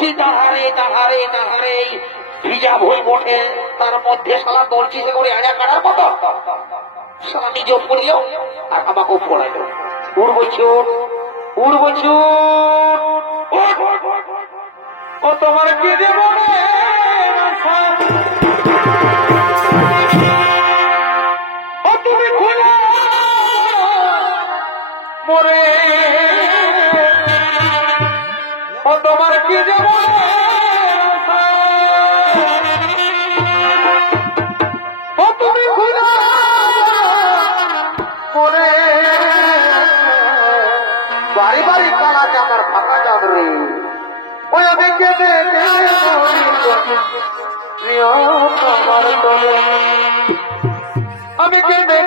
বলছি দাঁড়ারে দাঁড়ারে দাঁড়ারে ভিজা ভুল বটে তার মধ্যে শালা দলচিতে করে আজা কাটার মতো শালা নিজেও পড়িল আর আমাকেও পড়াইল। উড়বো চোর উড়বো চোর ও তোমার কি দেব ও তুমি খুলে মরে ও তোমার কি দেব ও তুমি খুলে মরে বাড়ি বাড়ি কালা চাকার ফাঁকা যাবে ওই আমি কেঁদে তোমার তোলে আমি কেঁদে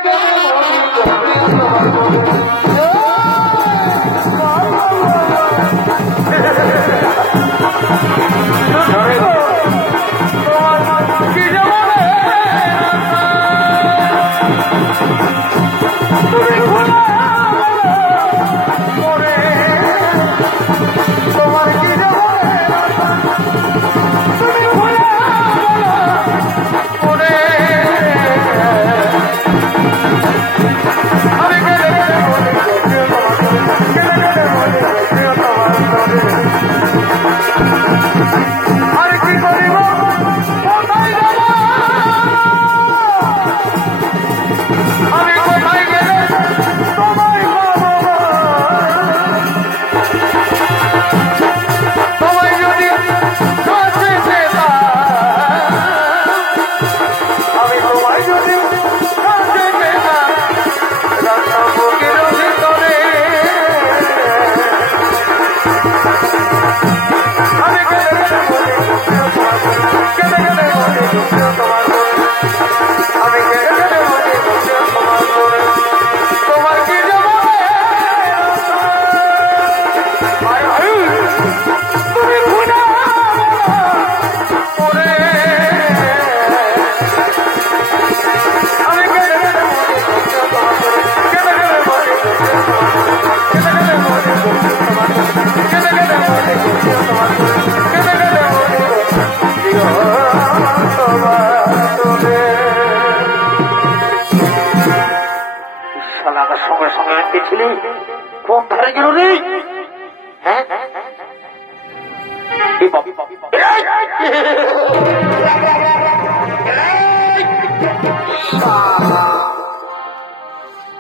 সঙ্গে সঙ্গে আনতেছিলি কোন ধারে গেল রে? হ্যাঁ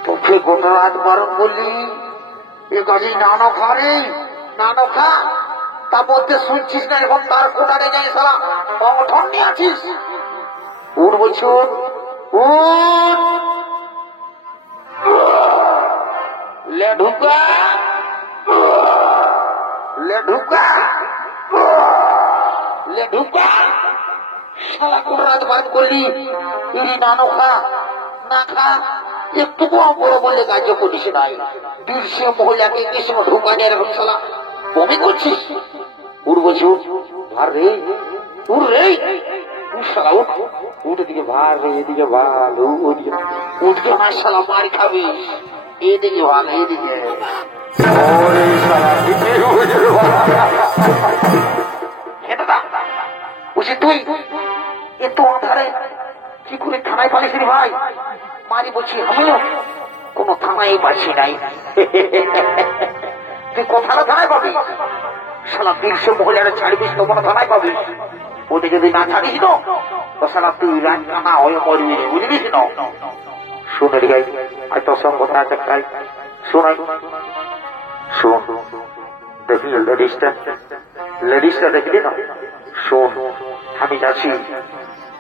তোকে গোটা রাত বারণ করলি এ গাড়ি নানো খা রে নানো খা তা বলতে শুনছিস না এখন তার কোটারে যাই সারা অংঠন নিয়ে আছিস। উঠ বলছো উঠ ले ढुका ले ढुका ले ढुका শালা কোন রাত বাদ করলি ইনি নানো খা না খা একটু বড় বললে কার্য করিস নাই বীরসিংহ মহিলাকে কি সময় ঢুকা যায় এরকম শালা বমি করছিস। উড়বো চুপ ভার রে উড় রে শালা উঠ উঠ এদিকে ভার রে এদিকে ভালো ওদিকে উঠকে না শালা মারি খাবি এদিকে ভালো এদিকে বুঝি তুই এত আধারে কি করে থানায় পালিস রে ভাই? মারি বলছি আমিও কোন থানায় পাচ্ছি নাই। তুই কোথাও থানায় পাবি শালা বীরসিংহ মহিলারা ছাড়বিস তো কোনো থানায় পাবি ওটা যদি না ছাড়িস তো শালা তুই রান্না হয়ে মরবি বুঝলিস না। শুনে রে গাই আর তোর সঙ্গে কথা আছে তাই শোনাই শোন দেখি লেডিসটা দেখলি না শোন আমি যাচ্ছি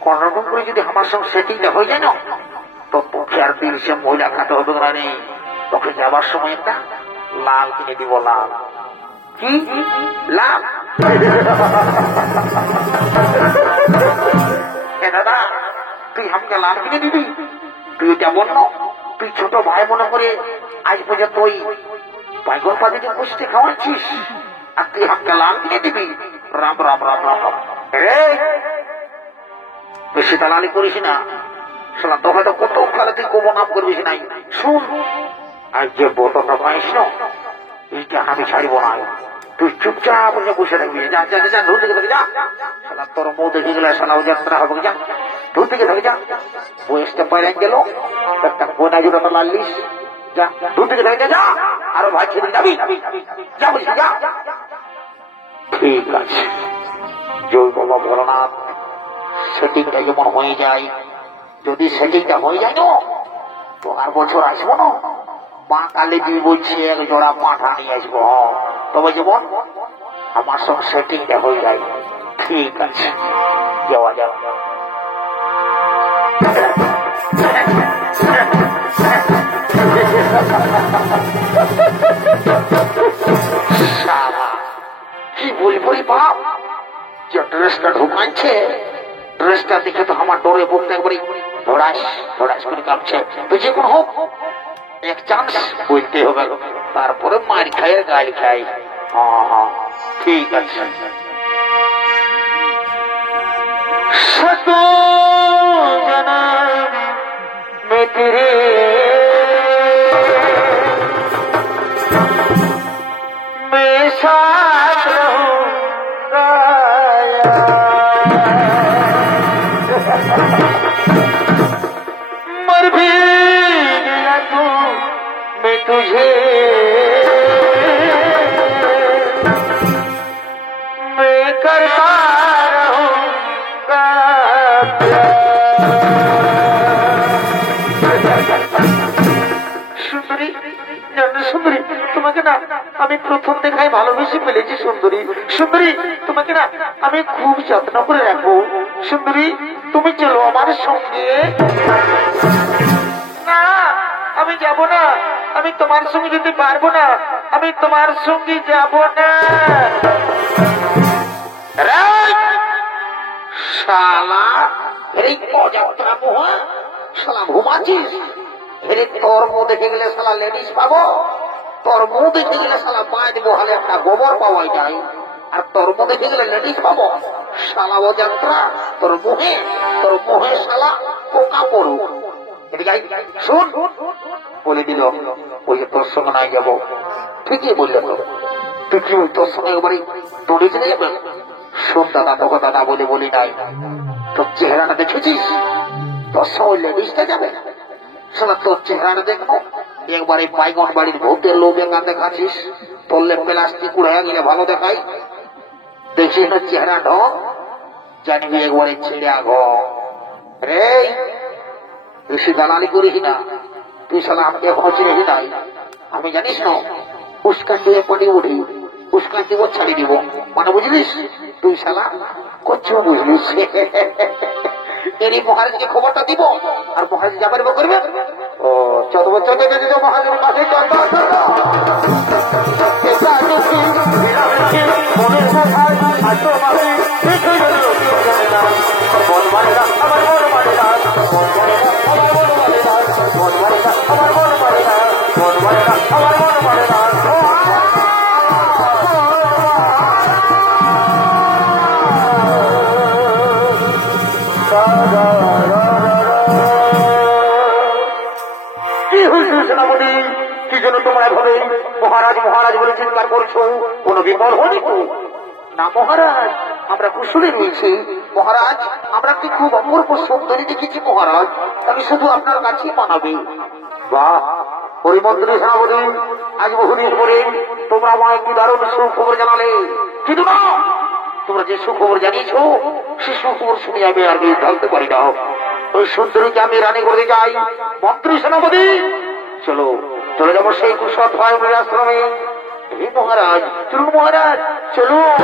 কোনরকম করে যদি আমার সঙ্গে সেটিংটা হয়ে যায় না তো তোকে আর বীরসিংহ মহিলা খাতে হবে না নেই তোকে যাবার সময় একটা লাল কিনে দিব লাল কি লাল দাদা তুই আমাকে লাল কিনে দিবি তুই এটা বলল তুই ছোট ভাই মনে করে আজ পর্যন্ত ওই বাইগন পাতিকে কুস্তি খাওয়াচ্ছিস আর তুই আমাকে লাল কিনে দিবি রাম রাম রাম রাম রাম বেশি দালালি করিস না শোনা তোকে তো কত খেলে তুই কবো নাম করবিস নাই শুন আর যে বোতলটা পাইস না এইটা আমি ছাড়ব না তুই চুপচাপ বসে থাকবি। যা যা যা, দূর থেকে থাকে যা। শালা তোর মৌ দেখে গেলে শালা যাত্রা হবে। যা দূর থেকে থাকে যা। বয়সটা পাইলে গেল, একটা কোনা জোড়াটা লাল্লিস। যা দূর থেকে থাকে যা। আরো ভাই ছেড়ে যাবি, যা বলছি যা। ঠিক আছে, জয় বাবা ভোলানাথ। সেটিংটা যেমন হয়ে যায়, যদি সেটিংটা হয়ে যায় না তো আর বছর আসবো না। মা কালী দিয়ে বলছি এক জোড়া পাঁঠা নিয়ে আসবো। তবে যেমন আমার সঙ্গে সেটিংটা হয়ে যায়। ঠিক আছে, যাওয়া যাওয়া। কি বলবো বাপ, যে ড্রেসটা ঢুকাচ্ছে, ড্রেসটা দেখে তো আমার ডরে বলতে একবারে ধড়াস ধড়াস করে কাঁপছে। তো যে কোন হোক এক চান্স বলতে হবে, তারপরে মার খাই গাল খাই। হ্যাঁ হ্যাঁ ঠিক আছে। শত জনম में तेरे मैं साथ रहूंगा, मर भी गया तू मैं तुझे मैं करता रहूंगा प्यार। সুন্দরী, সুন্দরী, তোমাকে না আমি প্রথম দেখায় ভালোবেসে ফেলেছি। সুন্দরী, সুন্দরী, তোমাকে না আমি খুব যত্ন করে রাখবো। সুন্দরী, তুমি চলো আমার সঙ্গে। না, আমি যাব না, আমি তোমার সঙ্গে যেতে পারবো না, আমি তোমার সঙ্গে যাব না। শালা এই অযাত্রা মোহা, শালা ঘুমাচ্ছিস? হেরে তোর মুখ দেখে গেলে শালা লেডিস পাবো, তোর মুখ দেখে গেলে শালা বাঁধ বহালে একটা গোবর পাওয়া যায়, আর তোর মুখ দেখে গেলে লেডিস পাবো। শালা অযাত্রা, তোর মুহে শালা পোকা পড়ুক। এদিকে শুন, বলে দিল ওই যে তোর সঙ্গে নাই যাবো। ঠিকই বললে তো, তুই কি তোর সঙ্গে একবারই দৌড়ে চলে যাবে? শোন দাদা, তোকে দাদা বলে বলি নাই, তোর চেহারাটা দেখেছিস? তোর সঙ্গে লেডিসটা যাবে না। শালা তোর চেহারাটা দেখবো, একবারে বাইগন বাড়ির ভূতের লোক একা দেখাচ্ছিস। তোরলে প্লাস্টিক উড়ে গেলে ভালো দেখাই। দেখিস না চেহারা ঢং, জানবি একবারে ছেড়ে আগ রে। বেশি দালালি করিস না, তুই শালা আমাকে এখনো চিনিস নাই। আমি জানিস না উস্কান দিয়ে পড়ে উঠি, উস্কান দিব ছাড়ি দিব, মানে বুঝলিস? তুই শালা করছো বুঝলিস? এরই মহারাজকে খবরটা দিব, আর মহারাজ যাবার করবে। ও চত বছর মহারাজের কাছে কি জন্য তোমরা এভাবে মহারাজ মহারাজ বলে চিৎকার করছো? কোন বিপদ হয়নি তো? না মহারাজ, আমরা কুশলে নিয়েছি। মহারাজ, আমরা কি খুব অপূর্ব সুন্দরী দেখেছি মহারাজ, আমি শুধু আপনার কাছেই মানাবে। বাহ, হরিমন্ত্রী সেনাপতি, আজ বহুদিন পরে তোমরা আমায় কি দারুণ সুখবর জানালে। কিন্তু না, তোমরা যে সুখবর জানিয়েছো সে সুখবর শুনে যাবে আর বেশ ঢালতে পারি না। ওই সুন্দরীকে আমি রানী করতে চাই। মন্ত্রী সেনাপতি, চলো চলে যাবো সেই কুশল ভাই আশ্রমে। হে মহারাজ, চলুন মহারাজ, চলুন।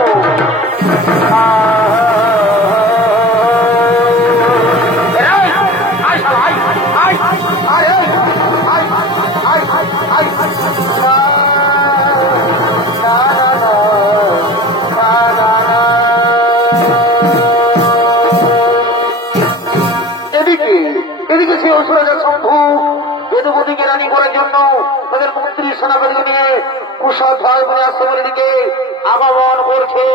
এদিকে সে অসুরাজা শম্ভু বেদবতীকে রানী করার জন্য তাদের মন্ত্রী সেনাপতি নিয়ে কুশল ভাই আশ্রমের দিকে আগমন করছে।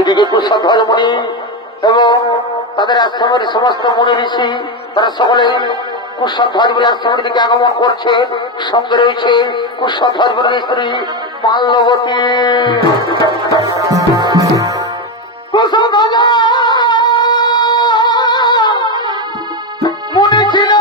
এদিকে কুশধ্বজমণি এবং তাদের আশ্রমের সমস্ত মুনি ঋষি তারা সকলে কুশধ্বজমণি আশ্রমের দিকে আগমন করছে। সঙ্গে রয়েছে কুশধ্বজমণির স্ত্রী মাল্যবতী। মুনি ছিল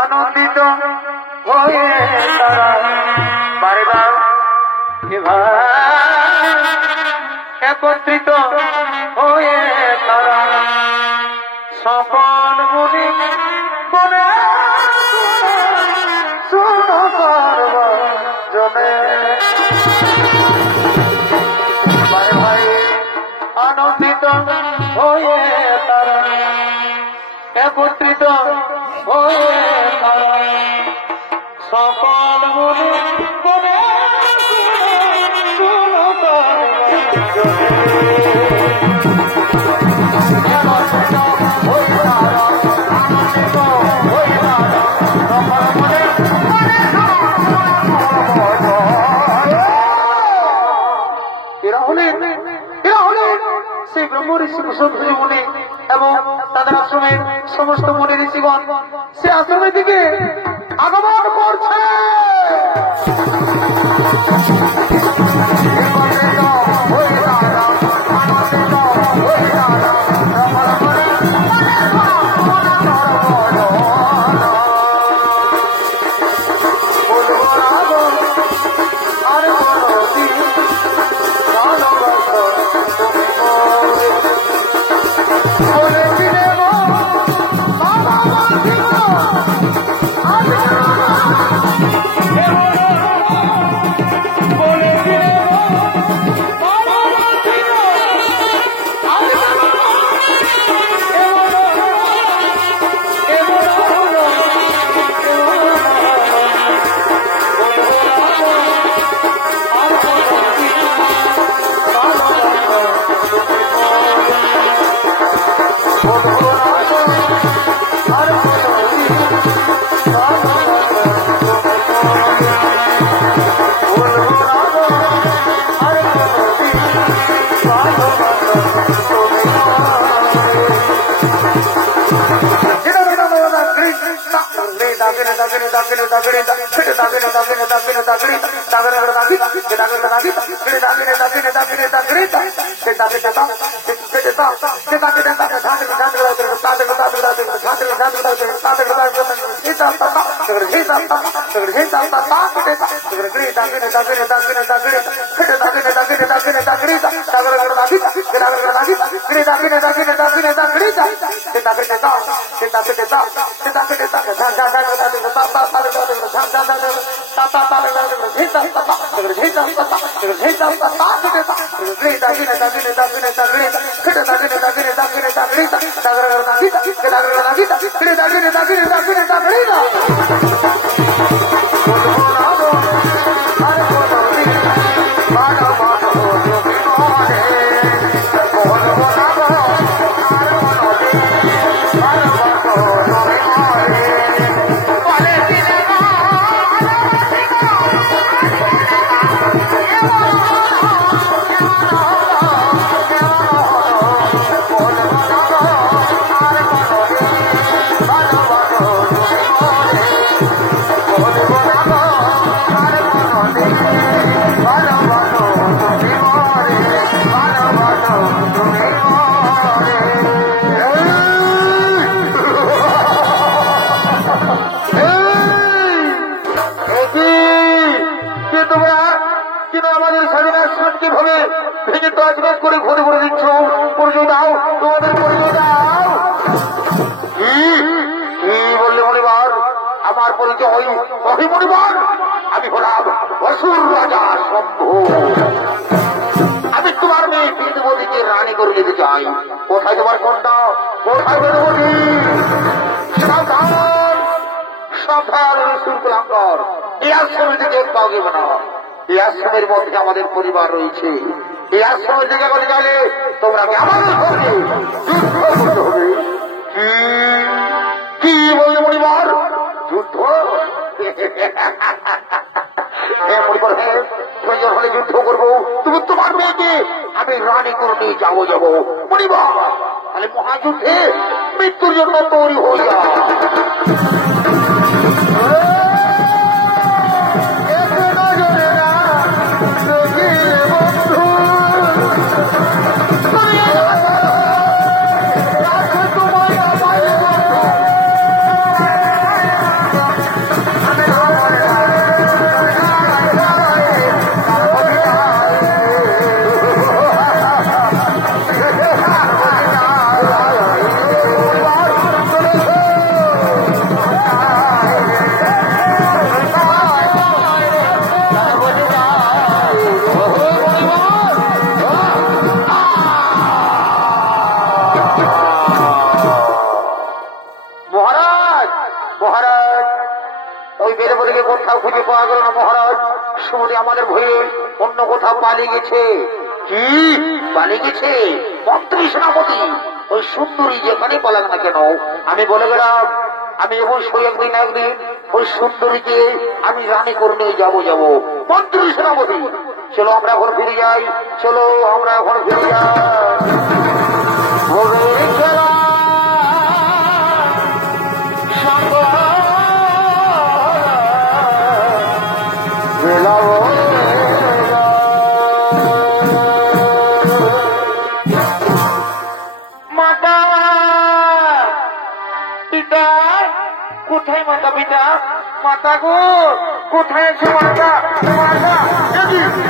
আনন্দিত হয়ে তারা বারবার একত্রিত হয়ে তারা সকল মুনি বনে শুনো জনে ভাই আনন্দিত হয়ে তারা একত্রিত হয়ে তারা সকল মুনি বনে শুনো সেই ব্রহ্ম ঋষি কুশধ্বজ মুনি এবং তাদের আশ্রমের সমস্ত মুনি ঋষিগণ সে আশ্রমের দিকে আগমন করছে। I'm আমাদের পরিবার রয়েছে। এই আশ্রমের জায়গা করে গেলে তোমরা আমাদের ঘরে যুদ্ধ করতে হবে। কি বললে মণিবার? যুদ্ধ মণিবার প্রয়োজন হলে যুদ্ধ করবো। তুমি তোমার মেয়েকে আমি রানী করে নিয়ে যাবো মণিবার। তাহলে মহাযুদ্ধে মৃত্যুর জন্য তৈরি হয়ে যা। খুঁজে পাওয়া গেল না মহারাজ। সুমতি আমাদের ভয়ে অন্য কোথাও পালিয়ে গেছে। কি পালিয়ে গেছে? মন্ত্রী সেনাপতি ওই সুন্দরী যেখানে পালাক না কেন আমি বলে গেলাম আমি অবশ্যই একদিন ওই সুন্দরীকে আমি রানী করে নিয়ে যাবো। মন্ত্রী সেনাপতি চলো আমরা এখন ফিরে যাই। চলো আমরা এখন ফিরে যাই। কোথায় মাতা পিতা? মাতা গো কোথায় আছে মাতা? মাতা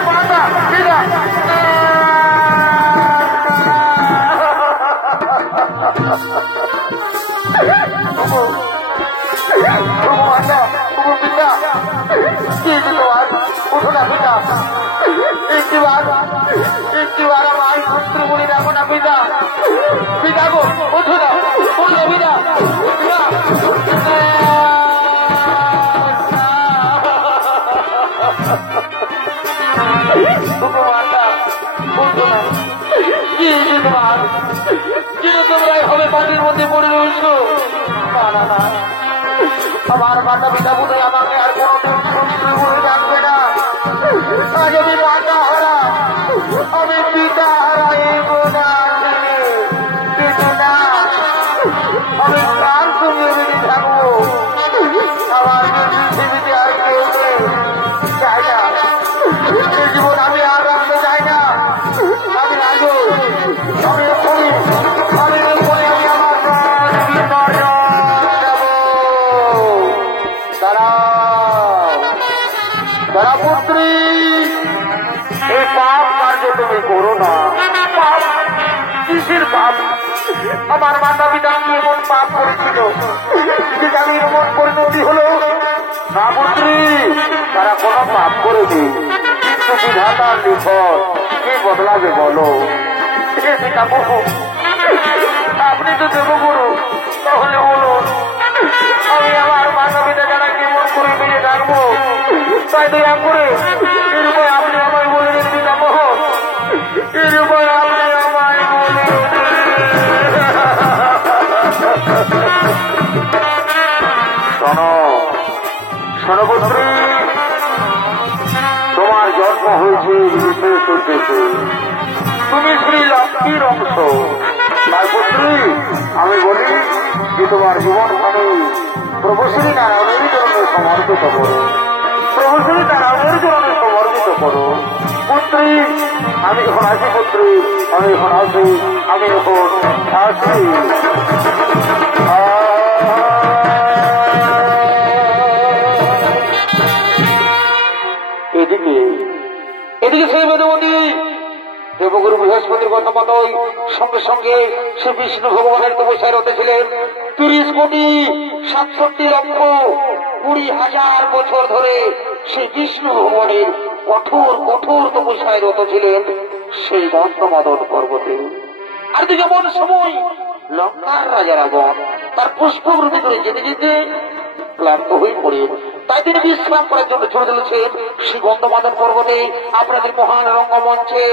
মাতা পিতা উঠো না পিতা। একটিবার আমার পুত্র বলি রাখো না পিতা। পিতা গো উঠো না পিতা। হবে পানির মধ্যে পড়ে রয়েছ। আমার মাতা পিতা বলে আমাকে আর কোনদিন পুত্র বলে ডাকবে না। আজ আমি মাতা হারা, আমি পিতা হারাইব না। আমি প্রাণ সঙ্গে বেরিয়ে থাকবো। আমার পৃথিবীতে আর তারা পুত্রী এই পাপ কার্য তুমি করো না। পাপ কিসের পাপ? আমার মাতা পিতা কি এমন পাপ করেছিল যে আমি এমন পরিণতি হলো? না পুত্রী, তারা কোনো পাপ করেনি, কিন্তু বিধাতার নিকট কে বদলাবে বলো? আপনি তো দেবগুরু, তাহলে বলুন আমি আমার মাতা পিতা যারা কেমন করে বেঁচে থাকবো? তাই দয়া করে এর উপায় আপনি আমায় বলে দিন পিতামহ, এর উপায় আপনি আমায় বলে শোনো। শোনো পুত্রী, তোমার জন্ম হয়েছে বিশেষ উদ্দেশ্যে, তুমি শ্রী লক্ষ্মীর অংশ। তার পুত্রী আমি বলি যে তোমার জীবনখানে প্রভু শ্রী নারায়ণের চরণে সমর্পিত করো, প্রভু শ্রী নারায়ণের চরণে সমর্পিত করো। পুত্রী আমি এখন আসি, পুত্রী আমি এখন আসি, আমি এখন আসি। এদিকে এদিকে সেই বেদবতী দেবগুরু বৃহস্পতির কথা মতোই সঙ্গে সঙ্গে সে বিষ্ণু ভগবানের তপস্যায় রত ছিলেন। 30,67,20,000 বছর ধরে সেই বিষ্ণু ভগবানের কঠোর কঠোর তপস্যায় রত ছিলেন সেই গন্ধমাদন পর্বতে। আর তো যেমন সময় লঙ্কার রাজা রাবণ তার পুষ্পবৃদ্ধি করে যেতে যেতে ক্লান্ত হয়ে পড়ে, তাই তিনি বিশ্রাম করার জন্য চলে চলেছেন সেই গন্ধমাদন পর্বতে আপনাদের মহান রঙ্গমঞ্চে।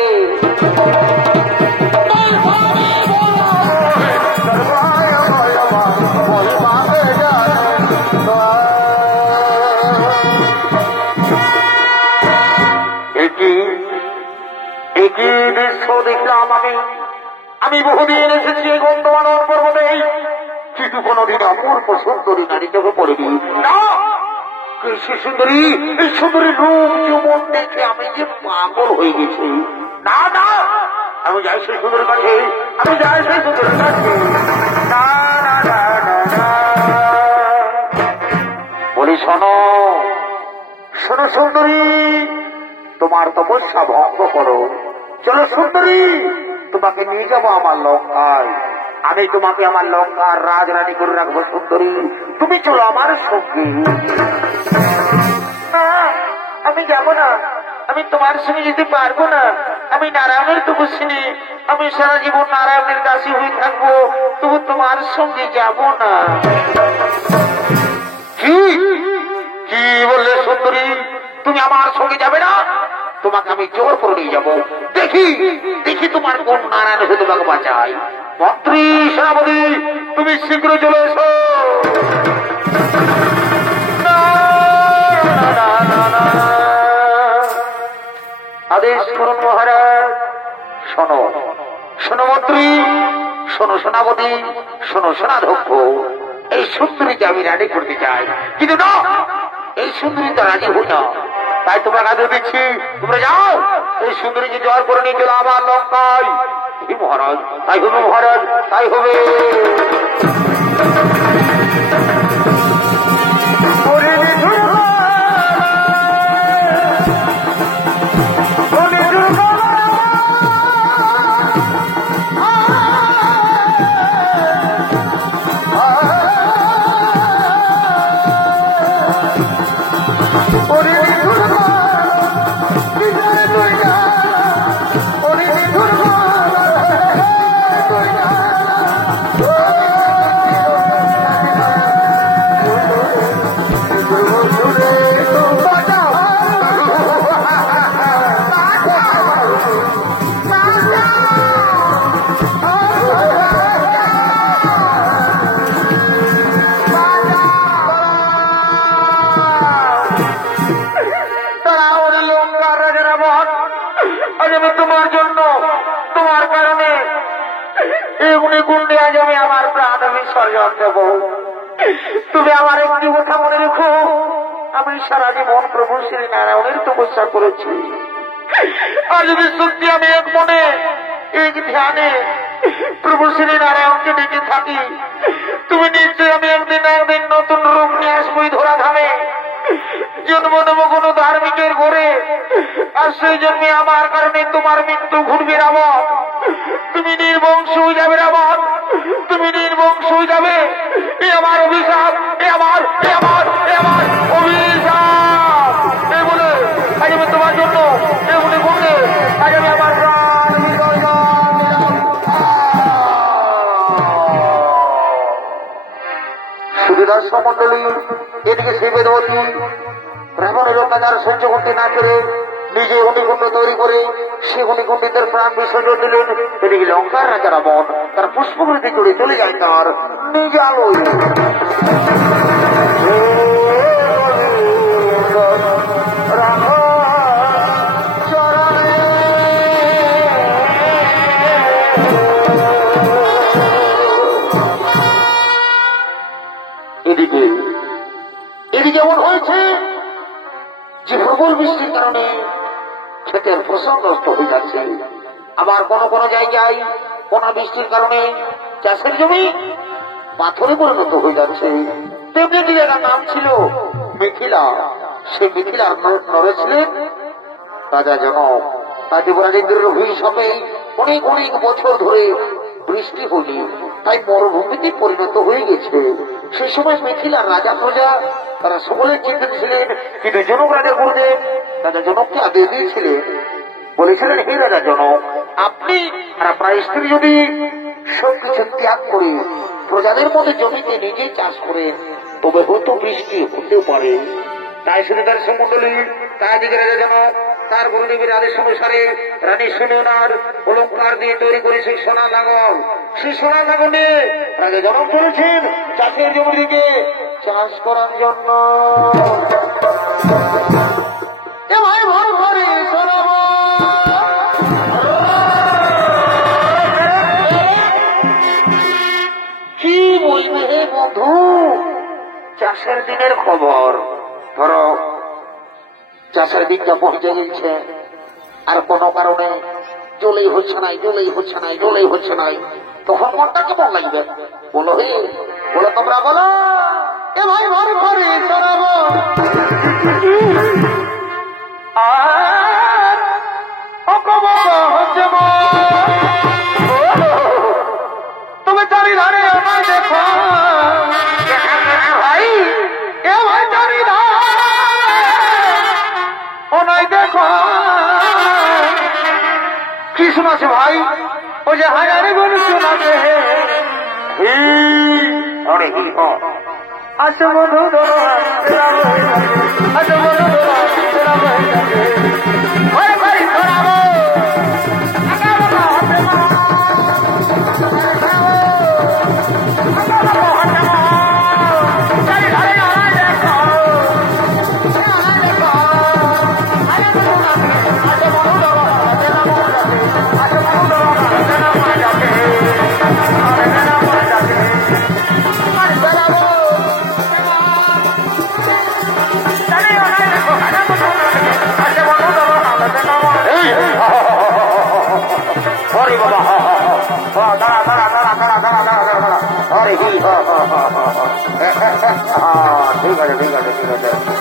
একই দৃশ্য দেখলাম আমি বহুদিন এসেছি এই গন্ধমাদন পর্বতে, কিন্তু কোনদিন অপূর্ব সুন্দরী নারী চোখে পড়েনি। না, সে সুন্দরী, এই সুন্দরী রূপ যৌবন দেখে আমি যে পাগল হয়ে গেছি। না না, আমি যাই সেই সুন্দরীর কাছে, আমি যাই সেই সুন্দরীর কাছে। না না না না, বলি শোনো শোনো সুন্দরী, তোমার তপস্যা ভঙ্গ করো। চলো সুন্দরী, তোমাকে নিয়ে যাবো আমার লঙ্কায়, আমি তোমাকে আমার লঙ্কার রাজরানী করে রাখবো। সুন্দরী তুমি চলো আমার সঙ্গে। আমি যাব না, আমি তোমার সঙ্গে যেতে পারবো না। আমি নারায়ণের তপস্বিনী, আমি সারা জীবন নারায়ণের দাসী হয়ে থাকবো, তবু তোমার সঙ্গে যাব না। কি কি বললে সুন্দরী? তুমি আমার সঙ্গে যাবে না? তোমাকে আমি জোর করে নিয়ে যাবো। দেখি দেখি তোমার কোন নারায়ণ হয়ে তোমাকে বাঁচাই। মন্ত্রী সেনাপতি তুমি শীঘ্র চলে এসো। আদেশ করুন মহারাজ। শোনো শোনো মন্ত্রী, শোনো সেনাপতি, শোনো সেনাধ্যক্ষ, এই সুন্দরীকে আমি রাজি করতে চাই, কিন্তু না, এই সুন্দরী তো রাজি হই না। তাই তোমরা কাজে দিচ্ছি, তোমরা যাও এই সুন্দরীকে জয় করে নিয়ে চলো আমার লঙ্কায়। মহারাজ তাই হবে, মহারাজ তাই হবে। তুমি আমার একটি কথা মনে রেখো, আমি সারা জীবন প্রভু শ্রী নারায়ণের তপস্যা করেছি। আর যদি সত্যি আমি এক মনে এক ধ্যানে প্রভু শ্রী নারায়ণকে ডেকে থাকি, তুমি নিশ্চয়ই আমি একদিন একদিন নতুন রূপ নিয়ে আসবোই ধরা ধামে। জন্ম নেবো কোনো ধার্মিকের ঘরে, আর সেই জন্মে আমার কারণে তোমার মৃত্যু ঘুরবে রাবণ। তুমি নির্বংশ হয়ে যাবে রাবণ, তুমি নির্বংশ হয়ে যাবে। এ আমার অভিশাপ, এ আমার অভিশাপ। এ বলে আজ আমি তোমার জন্য, এ বলে বললে আজ আমি আমার প্রাণ বিসর্জন দিলাম। সুবিধার সমন্ডলী এদিকে শিবেদী রাবণের অত্যাচার সহ্য করতে না করে নিজে অগ্নিকুণ্ড তৈরি করে সে অগ্নিকুণ্ডীদের প্রাণ বিসর্জন দিলেন। এদিকে লঙ্কার রাজা রাবণ তার পুষ্পগুলিতে চড়ে চলে যায় তার নিজ আলোয়। এদিকে এমন হয়েছে যে প্রবল বৃষ্টির কারণে ক্ষেতের ফসল নষ্ট হয়ে যাচ্ছে। আবার কোন কোন জায়গায় অনাবৃষ্টির কারণে চাষের জমি পাথরে পরিণত হয়ে যাচ্ছে। তেমনি একটি জায়গার নাম ছিল মিথিলা। সেই মিথিলার নরে ছিলেন রাজা জনক। তাই দেবরাজেন্দ্রের অভিশাপে অনেক অনেক বছর ধরে বৃষ্টি হয়নি, তাই মরুভূমিতে পরিণত হয়ে গেছে। সেই সময় মিথিলার রাজা প্রজা তারা সকলে চিন্তিত ছিলেন, কিন্তু জনক রাজা গুরুদেব রাজা জনককে আদেশ দিয়েছিলেন, বলেছিলেন, হে রাজা জনক, আপনি আর আপনার স্ত্রী যদি সবকিছু ত্যাগ করে প্রজাদের মধ্যে জমিতে নিজেই চাষ করেন তবে হয়তো বৃষ্টি হতে পারে। তাই শুধু তার সমন্ডলী তাই দিকে রাজা জনক তার গুরুদেবের আদেশ অনুসারে রানী সুনয়নার অলঙ্কার দিয়ে তৈরি করে সেই সোনা লাঙল, সেই সোনা লাঙল নিয়ে রাজা জনক চলেছেন চাষের জমির দিকে চাষ করার জন্য। কি বলবে হে বন্ধু, চাষের দিনের খবর। ধরো চাষের দিকটা পৌঁছে গেছে, আর কোন কারণে জলেই হচ্ছে নাই, তখন মনটা কেমন লাগবে বলো? হে বলো, তোমরা বলো। এ ভাই ঘর ঘরে শোনাবো আর হচ্ছে তুমি চারিধারে আমায় দেখো ভাই, এ ভাই চারিধারে ওনাই দেখো কি শোনাছে ভাই? ও যে হাজারে গরু শোনাছে আচ্ছা বন্ধু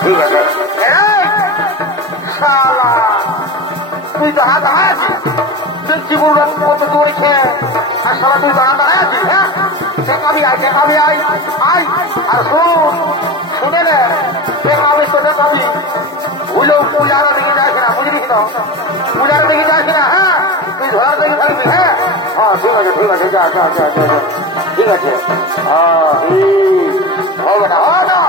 ঠিক আছে তুই তো হাত আছিস দেখছি বলবো কত দৌড়ছে, আর সারা তুই তো হাত আছিস। হ্যাঁ টেকাবি আয় আর শুনে নে টেকাবি তো টেকাবি ভুলেও পূজার দিকে যাস না, বুঝলি তো? পূজার দিকে যাস না, হ্যাঁ তুই ধরার দিকে থাকবি। হ্যাঁ ঠিক আছে যা ঠিক আছে। হবে না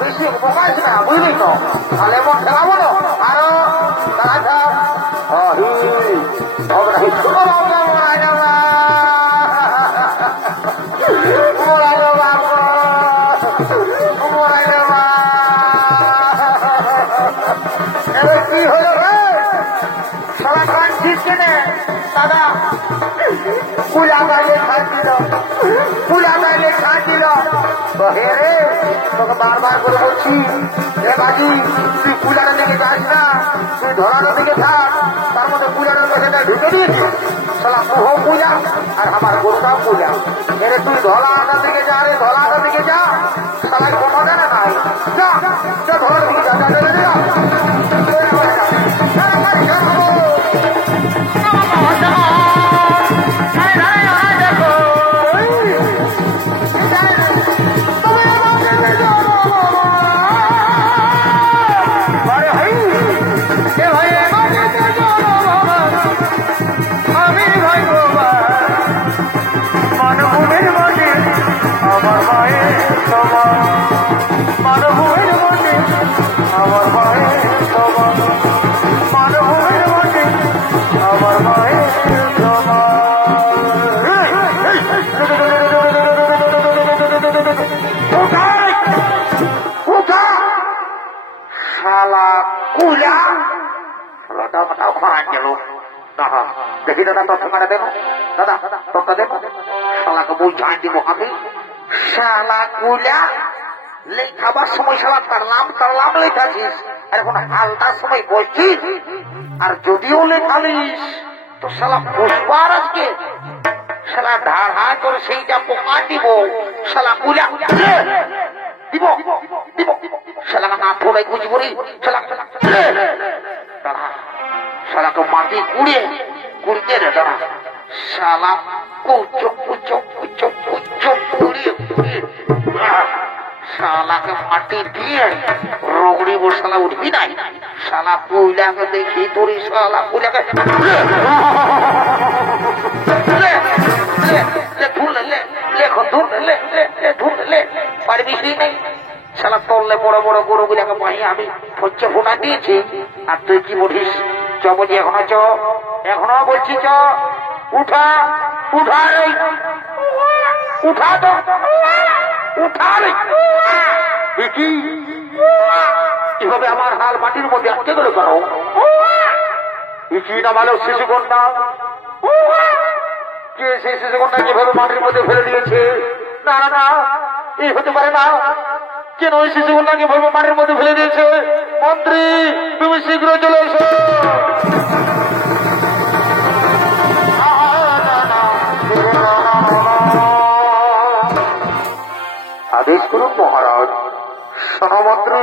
বেশি প্রকাশ না, বুঝলি তো? তাহলে এমন খেলাবো না আরো হবে না। কি হলো রে সারা কাঁদছিস কেনে দাদা? পূজা গাইলে খাচ্ছিল হে রে, তোকে বারবার করে বলছি রে বাজি, তুই পূজার দিকে যাস না, তুই ধরার দিকে থাক। তার মধ্যে পূজার পেছনে ঢুকে দিয়েছিস সালা মোহ পূজা আর আমার গোসা পূজা। এরে তুই ধলা আটার দিকে যা রে, ধলা আটার দিকে যা, সালাই কোনো জানা নাই, যা ধরার দিকে দেখি দাদা তোর সঙ্গে দেবো দাদা তোরটা দেবো শালাকে বুঝাই দিব আমি শালা কুলা লেখাবার সময় শালা তারলাম লেখাছিস আর এখন হালটার সময় বলছিস আর যদিও লেখালিস তো শালা পুষ্পার আজকে শালা ধাড়া করে সেইটা পোকা দিব শালা কুলা দিব দিব শালাকে না থোড়াই খুঁজি বলি শালা দাদা শালাকে মাটি কুড়িয়ে রে দাঁড়া শালা শালাকে মাটি দিয়ে রগড়ি বসালা উঠবি নাই শালা কুইলাকে দেখি তোর শালা কুইলাকে পারবি নেই শালা তললে বড় বড় গরুগুলাকে বাহিয়ে আমি হচ্ছে ফোটা দিয়েছি আর তুই কি বলিস চ বলছি এখনো বলছি চ উঠা তো উঠা দেখি এভাবে আমার হাল মাটির মধ্যে আটকে গেল কেন না ভালো শিশুকন্যা কে সেই শিশুকন্যা যেভাবে মাটির মধ্যে ফেলে দিয়েছে না না না এই হতে পারে না কেন ওই শিশুকন্যাকে ভাবে মাটির মধ্যে ফেলে দিয়েছে মন্ত্রী তুমি শীঘ্র চলে এসো আদেশ করুন মহারাজ সনমন্ত্রী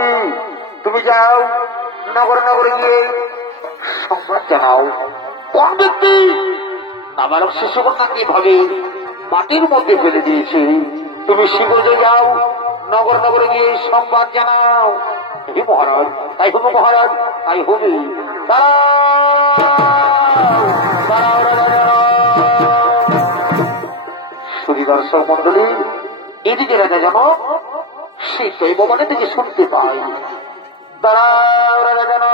তুমি যাও নগরে গিয়ে সংবাদ জানাও কোন ব্যক্তি নাবালক শিশুকন্যাকে ভাবে মাটির মধ্যে ফেলে দিয়েছে তুমি শীঘ্র যাও নগরে গিয়ে সংবাদ জানাও হে মহারাজ তাই হবে মহারাজ তাই হবে শুধু দর্শক মন্ডলী এদিকে রাজা যেন সেই দৈববাণী থেকে শুনতে পাই দাঁড়াও রাজা যেন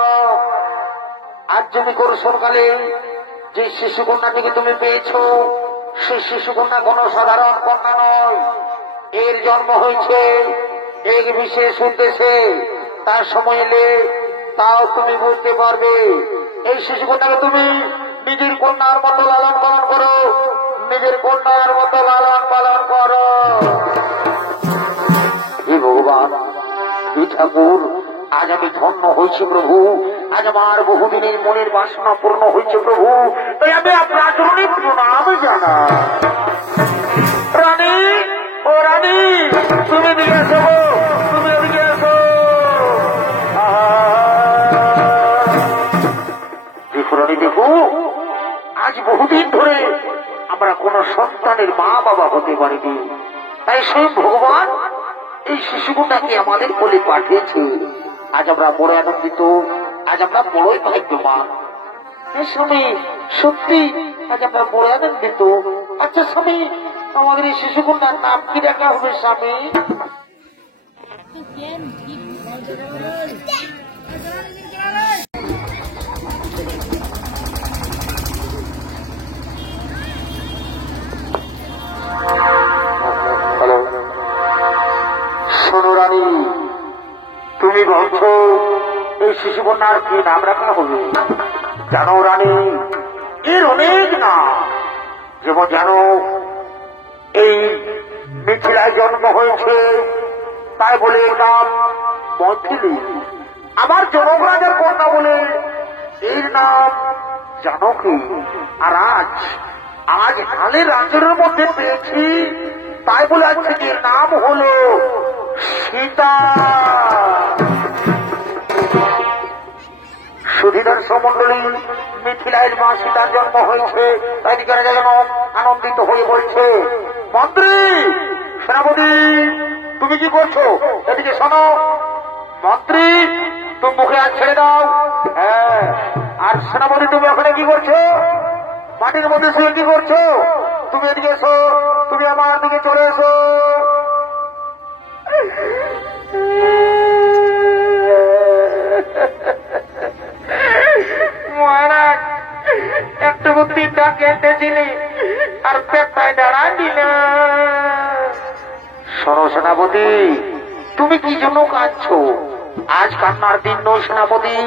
আজ তুমি করসরকালে যে শিশুকন্যাটিকে তুমি পেয়েছ সেই শিশুকন্যা কোন সাধারণ কন্যা নয় এর জন্ম হয়েছে এক বিশেষ উদ্দেশ্যে তার সময় এলে তাও তুমি বুঝতে পারবে এই শিশুকন্যাকে তুমি নিজের কন্যার মতো লালন পালন করো নিজের কন্যার মতো লালন পালন করো হে ভগবান হে ঠাকুর আজ আমি ধন্য হয়েছি প্রভু আজ আমার বহুদিনের মনের বাসনা পূর্ণ হয়েছে প্রভু তাই আমি আপনার চরণে প্রণাম জানাই রানী ও রানী তুমি দিকে আসো তুমি ওদিকে আসো দেখো রানী দেখো আজ বহুদিন ধরে আমরা কোন সন্তানের মা বাবা হতে পারিনি তাই সেই ভগবান এই শিশুটাকে আমাদের কোলে পাঠিয়েছে আজ আমরা বড় আনন্দিত আজ আমরা বড়ই ভাগ্যবান স্বামী সত্যি আজ আমরা বড় আনন্দিত আচ্ছা স্বামী আমাদের এই শিশুকন্যার নাম কি রাখা হবে স্বামী শোনো রানী তুমি বলছো এই শিশুকন্যার কি নাম রাখা হবে জানো রানী এর অনেক নাম যেমন জানো এই মিথিলায় জন্ম হয়েছে তাই বলে এর নাম মৈথিলী আবার জনক রাজার কন্যা বলে এর নাম জানকী আর আজ হালের রাজ্যের মধ্যে পেয়েছি তাই বলে আজকে এর নাম হলো সীতা বিশ্বমন্ডলী মিথিলায় মা সীতার জন্ম হয়েছে। এদিকে রাজা যেন আনন্দিত হয়ে বলছে, মন্ত্রী সেনাপতি তুমি কি করছো? এদিকে শোনো মন্ত্রী, তুমি মুখে হাত ছেড়ে দাও। হ্যাঁ, আর সেনাপতি তুমি ওখানে কি করছো? মাটির মধ্যে শুয়ে কি করছো? তুমি এদিকে এসো, তুমি আমার দিকে চলে এসো। মহারাজ, একটু তিনটা কেটেছিলি আর পেটটায় দাঁড়া দিল। শোনো সেনাপতি, তুমি কি জন্য কাঁদছো? আজ কান্নার দিন নয় সেনাপতি,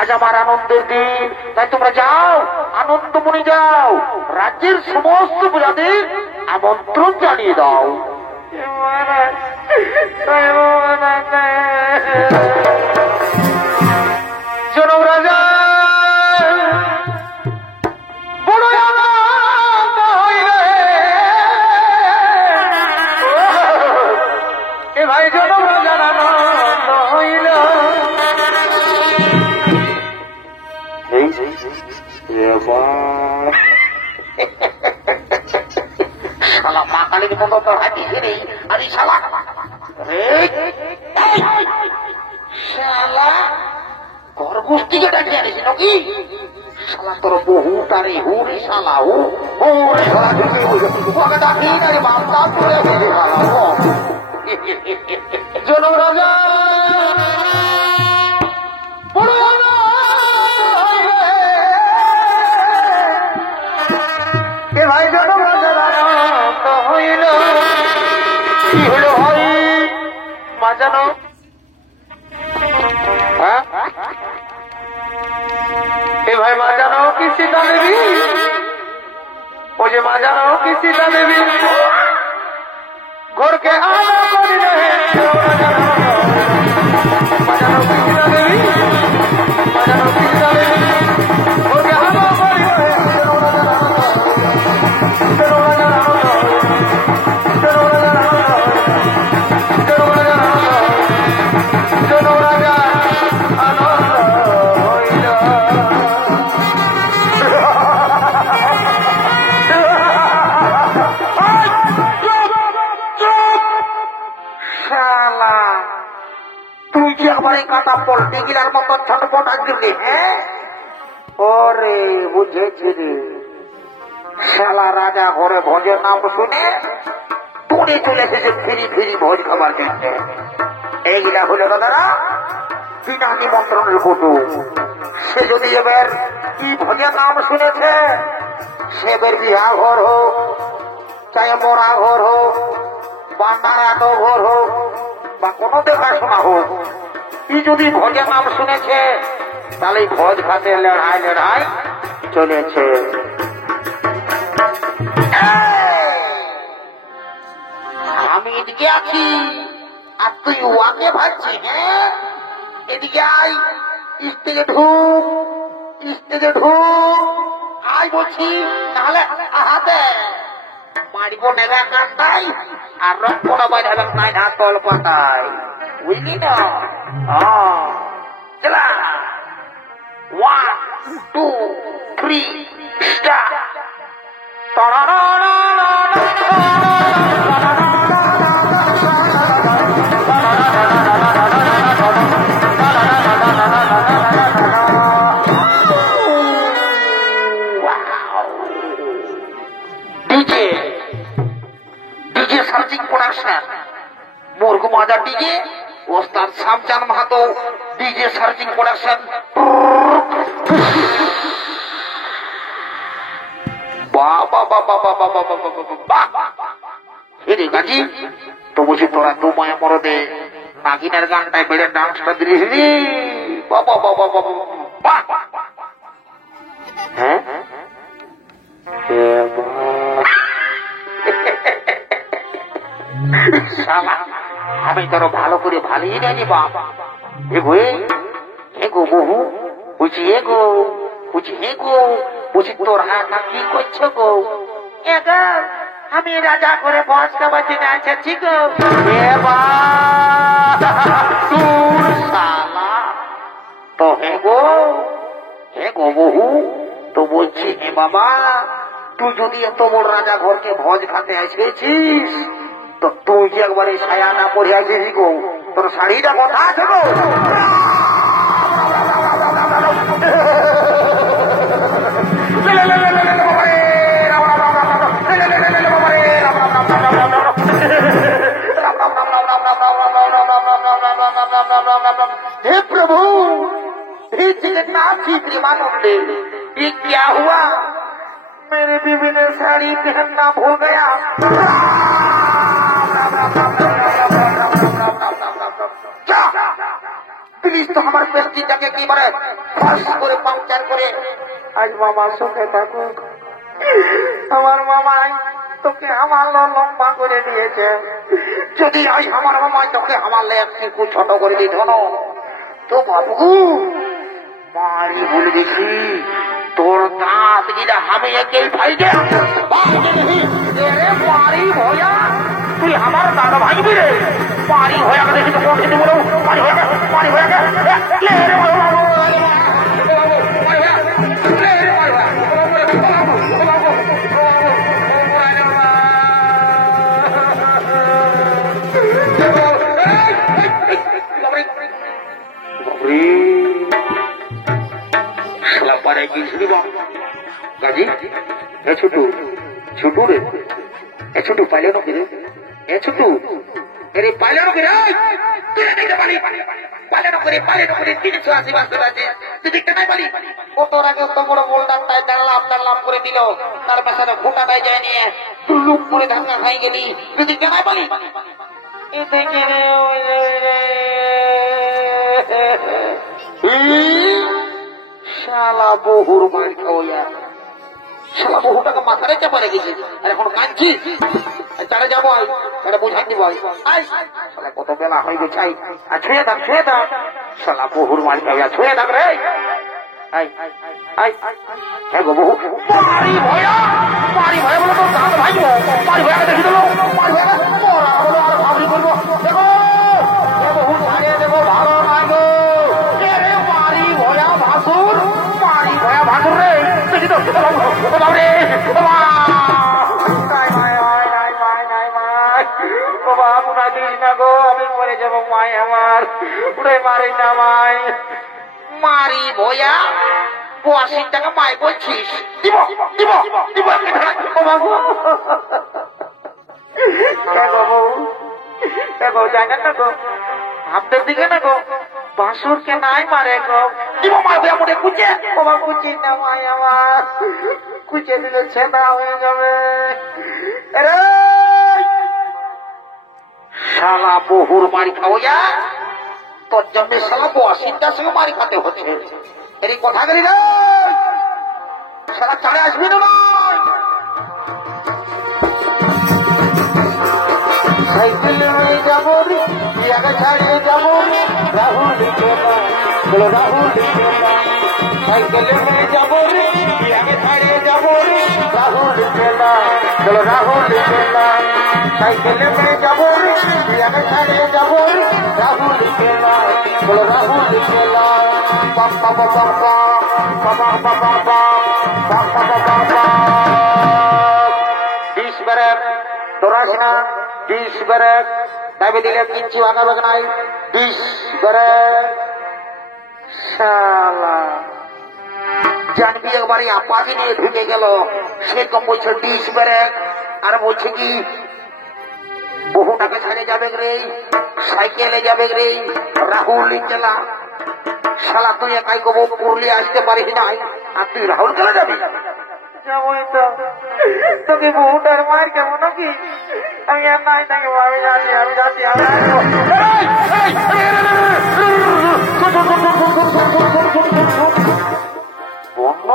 আজ আমার আনন্দের দিন। তাই তোমরা যাও, আনন্দমণি যাও, রাজ্যের সমস্ত প্রজাদের আমন্ত্রণ জানিয়ে দাও। মহারাজ, জনক রাজা বড় আনন্দ হইলে, এ ভাই জনক রাজার আনন্দ হইল। শালা মাকালির মতো তো হাঁটিছে নেই। আরে শালা, শালা গর্ভস্থিকে ডাকিয়ে আনিস নাকি? শালা তোর বহু তারে হুরে শালা হু হুরে শালা ঢুকে ওকে ডাকিয়ে না রে বাবা করে শালা ও জনক রাজা বড় আনন্দ হইলে, এ ভাই জনক রাজার আনন্দ হইল। কি হলো ভাই? মা জানো, হ্যাঁ এ ভাই মা জানো কি সীতা দেবী? ও যে মা জানো কি সীতা দেবী ঘরকে আলো করে রহে। মা জানো কি সীতা দেবী, মা জানো কি সীতা দেবী ঘরকে আলো করে রহে। তুই যে আমার এই কাটা পল্টি গিলার মতন ছটপট আসবি। হ্যাঁ, ওরে বুঝেছি রে, শালা রাজা ঘরে ভোজের নাম শুনে টুনে চলে এসেছে ফিরি ফিরি ভোজ খাবার জন্য। এইগুলা হলো দাদারা বিনা নিমন্ত্রণের কুটুম। সে যদি এবার কি ভোজের নাম শুনেছে, সে এবার বিহা ঘর হোক, চাই মরা ঘর হোক, বা নারায়ণ ঘর হোক, বা কোনো দেখাশোনা হোক, কি যদি ভোজের নাম শুনেছে, তাহলে ভোজ খাতে লড়াই লড়াই চলেছে। আমি এদিকে আছি আর তুই ওয়াকে ভাবছি। হ্যাঁ, এদিকে আয়, স্টেজে ঢুক, স্টেজে ঢুক, আয় বলছি, তাহলে হাতে মারিব নেগা কান্দাই আর রক্তটা বাজালাম নাই না তল পাতায়, বুঝলি না? চলা 1 2 3 স্টার্ট। ডিজে সার্চিং প্রোডাকশন, মুরগু মাজার ডিজে, ওস্তাদ শামজান মাহাতো ডিজে সার্চিং প্রোডাকশন। রে গাজি, তো বুঝি তোরা দু মায়া মরদে নাগিনের গানটায় বেড়ে ডান্সটা দিলিস রে। বাবা বাবা বাবা, হ্যাঁ আমি তোর ভালো করে ভালোই জানি বাবা। এগো এগো বহু বুঝি, এগো বুঝি, এগো বুঝি, তোর হাত কি করছো গো? এগো আমি রাজা করে বস কাবাজি নাচেছি গো। তোর শালা তো হেগো হেগো গো বহু, তো বলছি হে বাবা, তুই যদি এত বড় রাজা ঘরকে ভোজ খাতে এসেছিস, তো তুই যে একবার এই ছায়াটা পরে আসিস গো, তোর শাড়িটা কথা আছে গো? हे प्रभु, हे जगन्नाथ जी प्रेमानंदे, ये क्या हुआ? मेरे बीवी ने साड़ी पहनना भूल गया। प्लीज तो हमारे पेस्टिटाকে কি বলে ফস করে পাংচার করে আজ মামা সুখে থাকুক। আমার মামা তোকে আমার লম্বা করে দিয়েছে, যদি আজ আমার মামা তোকে আমার একটু ছোট করে দিত না তো বাবু মারি বলবেছি তোর দাঁত গিলা আমি একেই ভাইগে মারি ভয়া, তুই আমার দাদা ভাইবি রে। মারি ভয়া দেখি তো কোন খেতে বলো, মারি ভয়া মারি ভয়া ছোটু ছোটু রে, ছোটু পাইলে নাকি রে, ছোটু এরে পাইলে নাকি রে, তুই দেখতে পারি পাইলে নকরে 380 বছর আছে, তুই দেখতে নাই পারি? ও তোর আগে তো বড় বোল্ডারটাই দাঁড়লাম করে দিল, তার পেছনে ঘুটাটাই যায় নিয়ে তুই লুক করে ধাক্কা খাই গেলি, তুই দেখতে নাই পারি? এ দেখে রে শালা বহুর মার খাওয়া, শালা বহুটাকে মাথা রেখে পড়ে গেছি, আর এখন কাঁদছি। তারা যাবো তারা বুঝাই দিব, কত বেলা হয়ে গেছে, ছুঁয়ে থাক শালা বহুর মার খাওয়া, ছুঁয়ে থাক রে। হ্যাঁ গো বহু মারি ভয়া বলো তো দাঁত ভাই, মারি ভয়া দেখি দেবো, মারি ভয়া বলো আর ভাবরি করবো, দেখো বহু দেখো ভালো নাই গো, মারি ভয়া ভাসুর রে দেখি তো রে বাবু না দিস না গো, আমি মরে যাবো মাই আমার, উড়ে মারি না মাই। মারি ভয়া 82 টাকা মাই বলছিস, দিব দিব দিব জানেন না গো, আপনার দিকে না গো বাসুর কে নাই মারে গো, দিব মাই ভয়া মোটে কুচে বাবা, কুচি না মাই আমার, কুচে দিলে ছেদা হয়ে যাবে। শালা বহুর মারি খাওয়া, তোর জন্য শালা 82টার সঙ্গে মারি খাতে হচ্ছে, এর কথা গেলি রে শালা চলে আসবি না। সাইকেল হয়ে যাবো রে, ছাড়িয়ে যাবো রাহুল বলো রাহুল, সাইকেল হয়ে যাবো রে, ছাড়িয়ে যাবো রে রাহুল চলো রাহুল, সাইকেল হয়ে যাবো রে, ছাড়িয়ে যাবো রে রাহুল বলো রাহুল পাপা পাপা পাপা পাপা পাপা ডিশ ব্রেক দৌড়াস না, ডিশ ব্রেক দাবি দিলে কিচ্ছু আগাবে নাই, ডিশ ব্রেক। শালা জানবি একবারে আপাদি নিয়ে ঢুকে গেল, সে তো বলছে ডিশ ব্রেক, আর বলছে কি বহুটাকে ছাড়ে যাবে রে, সাইকেলে যাবে রে রাহুল চালা। শালা তুই একাই কব পুরুলিয়া আসতে পারিস নাই, আর তুই রাহুল চলে যাবি? তোকে বহুটার মার কেমন কি, আমি আর নাই তাকে আমি যাচ্ছি বন্য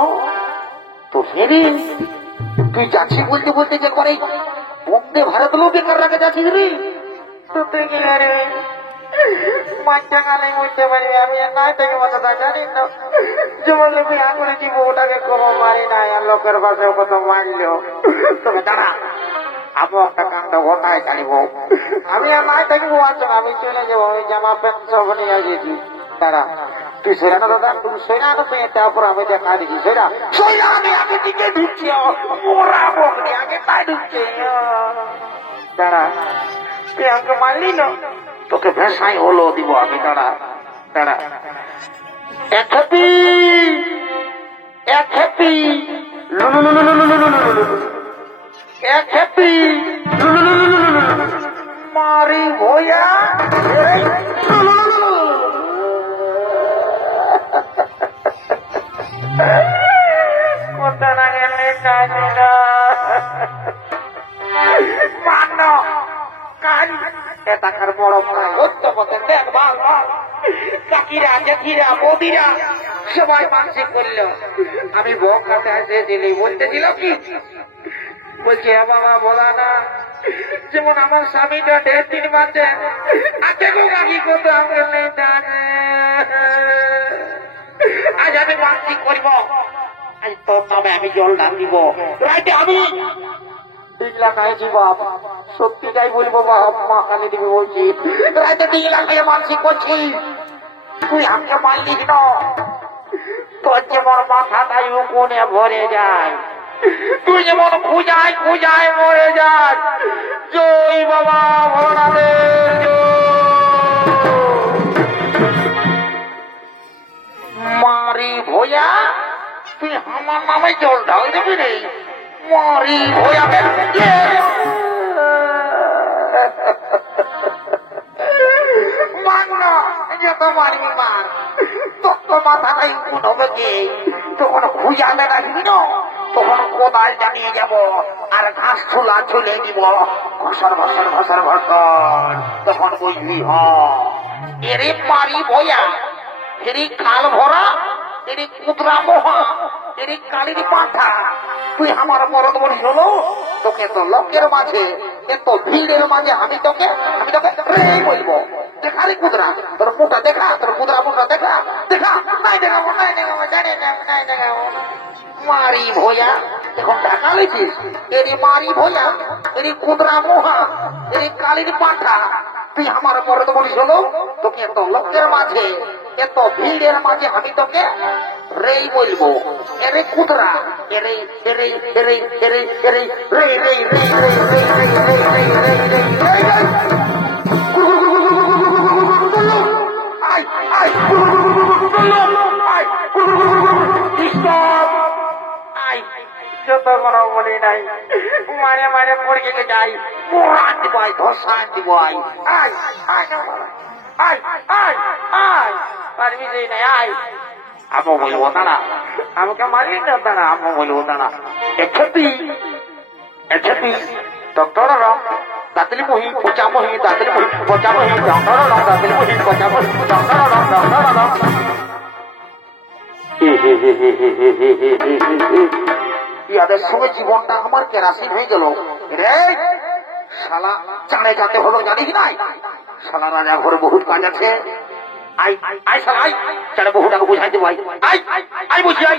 তো হেরি, তুই যাচ্ছি বলতে বলতে যে করে বন্দে ভারত লোক বেকার রাখে যাচ্ছিস রে, তো তুই গেলে রে মাঝটা গালে বুঝতে পারবি, আমি আর নাই থেকে মাথাটা জানি না, যেমন লোক আঙুলে কি বউটাকে কোনো মারি নাই, আর লোকের পাশে কত মারল। তবে দাঁড়া আমি একটা কাণ্ড ঘটায় চালিব, আমি আর নাই থাকিব, আচ্ছা আমি চলে যাবো, আমি জামা প্যান্ট সব নিয়ে গেছি, দাঁড়া তুই সেরা না দাদা, তুমি সেরা না, তুই তারপর আমি দেখা দিচ্ছি সেরা সেরা আমি আগে দিকে ঢুকছি, ওরা বকরি আগে তাই ঢুকছে। দাঁড়া, তুই আমাকে মারলি না, তোকে ভেসাই হলো দিব আমি। দাঁড়া দাঁড়া, এক হ্যাপি এক হ্যাপি এক হ্যাপি মারি ভয়া কোথা না গেলে কাজে না মান কাজ এটাকার বড় ভাই হত্য পথে দেখ বাল বাল কাকিরা জেঠিরা বৌদিরা সবাই মানসিক করলো। আমি বক হাতে এসেছিলি বলতেছিল কি, বলছে বাবা বলা না, যেমন আমার স্বামীটা 1.5-3 মাসে আজকে কাকি কোথাও গেলে জানে। আজ আমি মানসিক করব, আজ তোর নামে আমি জল ঢাল দিব। রাইতে আমি দিগলা খাইছি বাপ, সত্যিটাই বলবো বাপ, মা কানে দিবি বলছি, রাইতে 3 লাখ টাকা মানসিক করছি। তুই আমাকে মানলিস না, তোর যেমন মাথাটাই উকুনে ভরে যায়, তুই যেমন খুঁজায় খুঁজায় মরে যাস। জয় বাবা ভোলানাথের মারি ভয়া, তুই আমার নামে জল ঢাল দিবি রে। মারি ভয়া মান না, যত মারবি মার, তোর মাথাটাই উকুন হবে কে। তখন খুঁজাতে রাখবি না, তখন কোদাল জানিয়ে যাব আর ঘাস ছুলা ছুলে দিব, ঘসর ঘসর ঘসর ঘসর। তখন বুঝবি এরে মারি ভয়া, এরে খাল ভরা, এরে কুতরা মোহা, এরে কালির পাঠা। তুই আমার মরদ বলি হলো, তোকে তো লোকের মাঝে এত ভিড়ের মাঝে আমি তোকে বলবো। দেখা রে কুতরা, তোর মুখটা দেখা, তোর কুতরা মুখটা দেখা দেখা। নাই দেখাবো, নাই দেখাবো, জানি না, নাই দেখাবো। মারি ভয়া, এখন টাকা লিখিস, এরি মারি ভয়া, এরি কুতরা মোহা, এরি কালির পাঠা। তুই আমার মরদ বলিস হলো, তোকে এত লোকের মাঝে এত ভিড়ের মাঝে আমি তোকে রেই বলবো। এরে কুতরা, এরে এরে এরে এরে এরে রে রে রে যত কোনো বলি নাই, মারে মারে পড়ে যাই, মোরান দিব, ধসান দিব। পারবি যে নাই, আয় আমো বলবো দাঁড়া, আমাকে মারবি না, দাঁড়া আমো বলবো দাঁড়া। এক্ষেপি এক্ষেপি ডক্টর রম দাতলি মহি পচা মহি, দাতলি মহি পচা মহি, ডক্টর রম দাতলি মহি পচা মহি, ডক্টর রম ডক্টর রম। ইয়াদের সঙ্গে জীবনটা আমার কেরাসিন হয়ে গেল রে। শালা চাঁড়ে যাতে হলো জানিস নাই, শালা রাজা ঘরে বহুত কাজ আছে। আই আই শালা আই, চাঁড়ে বহুটাকে বুঝাই দেবো। আই আই বুঝি আই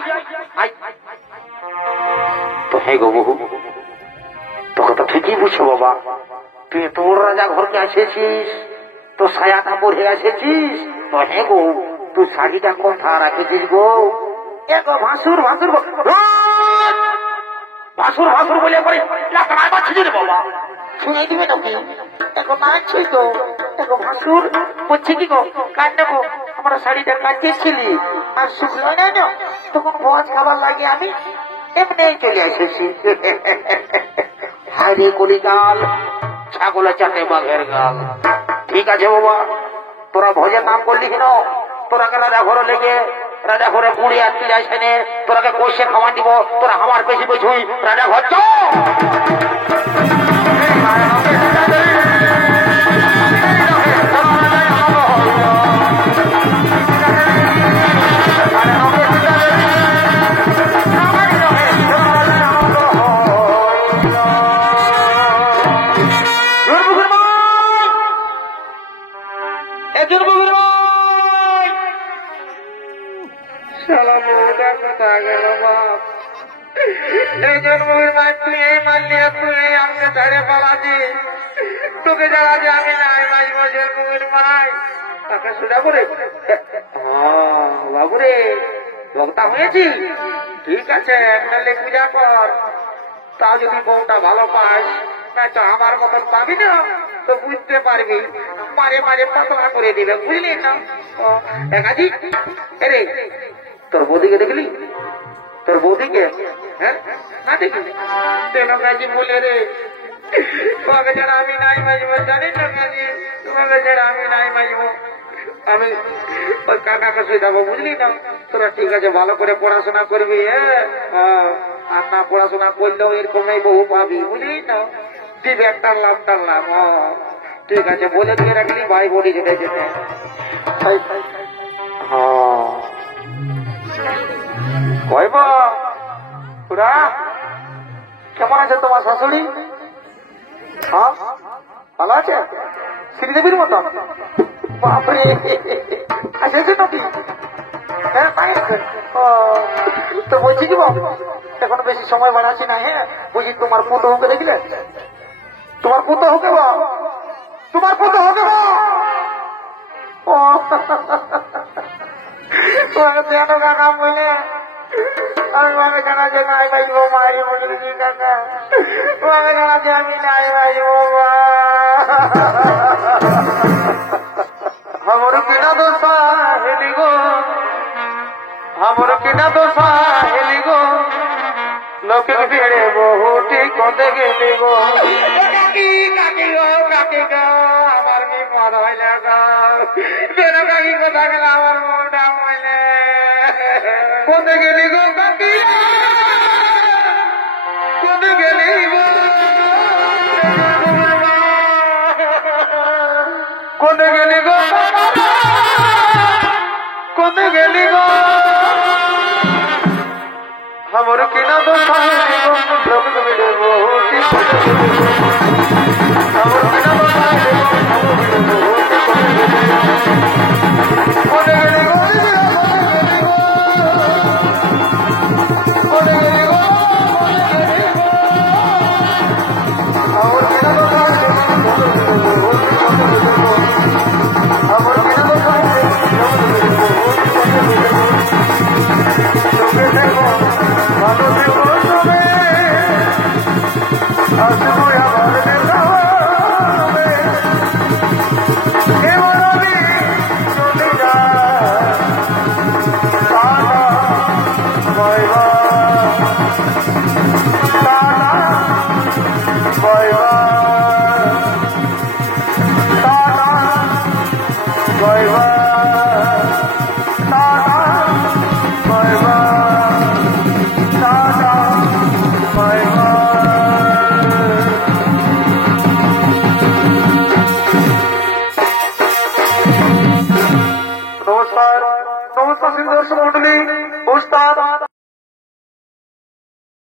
আই। তো হে গো বহু, তোকে তো ঠিকই বুঝছো বাবা, তুই তোর রাজা ঘরকে এসেছিস, তো ছায়াটা পরে এসেছিস। তো হে গো, তুই শাড়িটা কোথা রাখেছিস গো? এগো ভাসুর ভাসুর ভাসুর ভাসুর বলে পরে লাকড়ায় পাচ্ছিস রে বাবা, ছুঁয়ে দিবে নাকি? এখন মারছিস তো, এখন ভাসুর বলছে কি গো, কান নেবো আমার শাড়িটা কাটিয়েছিলি আর শুকলো না, তখন ভোজ খাবার লাগে আমি এমনি চলে এসেছি। হাইরে কলি গাল, ছাগলের চাটে বাঘের গাল। ঠিক আছে বাবা, তোরা ভোজের নাম করলি কেন? তোরা কে রাজা ঘরে লেগে রাজা ঘরে কুড়ি আটকে যাইছে নে, তোরাকে কষে খাওয়া দিব, তোরা আমার বেশি বুঝুই রাজা ঘর চ। কোথা গেল বাপ, এই জন্মের মা তুই এই মানলি, তুই এই আমাকে ছাড়ে পালাছি, তোকে যারা যে আমি নাই বাঁচবো জন্মের মাই। কাকা সোজা করে বাবুরে বক্তা হয়েছি, ঠিক আছে তাহলে পূজা কর। তা যদি বউটা ভালো পাস, না তো আমার মতন পাবি না, তো বুঝতে পারবি, মাঝে মাঝে পাতলা করে দিবে, বুঝলি না? একাজি রে তোর বৌদিকে দেখলি? তোর বৌদিকে? হ্যাঁ না দেখলি? তেন কাজী বলে রে, তোমাকে ছাড়া আমি নাই বাজবো, জানিস না কাজী? তোমাকে ছাড়া আমি নাই বাজবো, আমি ওই কাকাকে শুয়ে যাবো, বুঝলি না? তোরা ঠিক আছে ভালো করে পড়াশোনা করবি, আর না পড়াশোনা করলেও এরকমই বহু পাবি, বুঝলি না? দিবে টানলাম টানলাম, ঠিক আছে বলে দিয়ে রাখলি ভাই বলি যেতে যেতে। ওরা কেমন আছে তোমার শাশুড়ি? হ্যাঁ ভালো আছে? শ্রীদেবীর মতো? বাপরে আসেছে নাকি? হ্যাঁ তাই আছে। তো বলছি কি এখন বেশি সময় বাড়াচ্ছি না, হ্যাঁ বুঝি তোমার পুতো হোকে দেখলে? তোমার পুতো হোকে তোমার পুতো হোকে তোমাকে জানো কাকা বলে আমি মাকে জানাচ্ছে নাই বাজবো মাই বলেছি কাকা, তোমাকে জানাচ্ছে আমি নাই বাজবো মা। हमर किना दोसा हेली गो, हमर किना दोसा हेली गो, लोके भिड़े बहुटी कोंदे गेली गो। काकी काकी गो काकी गो আমার কি মন হইলা গো, বের কাকি কথা গেল আমার মনটা মইলে। কোঁদে গেলি গো কাকি, কোঁদে গেলি গো, কোঁদে গেলি গো, কোঁদে গেলি গো, हमर किना दोसा हेली गो, लोके भिड़े बहुटी कोंदे गेली गो।